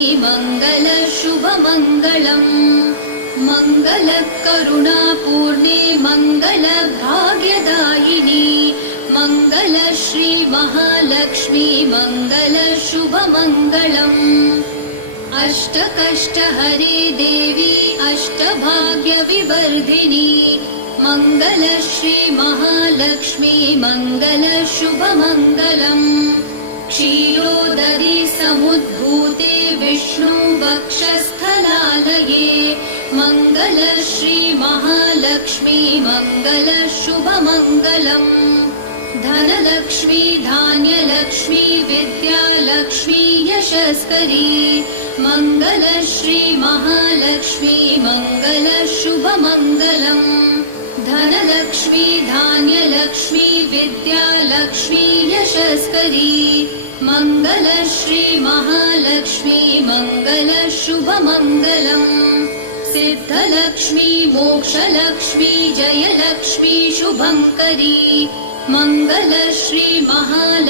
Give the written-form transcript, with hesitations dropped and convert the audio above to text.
मंगल शुभ मंगलम मंगल करुणापूर्णे मंगल भाग्यदायिनी मंगल श्री महालक्ष्मी मंगल शुभ मंगलम अष्टकष्ट हरे देवी अष्टभाग्य विवर्धिनी मंगल श्री महालक्ष्मी मंगल शुभ मंगलम क्षीरोदरी समुद्भूते विष्णु वक्षस्थलालये मंगल श्री महालक्ष्मी मंगल शुभ मंगलम धनलक्ष्मी धान्यलक्ष्मी विद्यालक्ष्मी यशस्करी मंगल श्री महालक्ष्मी मंगल शुभ मंगलम धनलक्ष्मी धान्यलक्ष्मी विद्यालक्ष्मी यशस्करी मंगल श्री महालक्ष्मी मंगल शुभ मंगलम सिद्धलक्ष्मी मोक्षलक्ष्मी जयलक्ष्मी शुभंकरी मंगल श्री महालक्ष्मी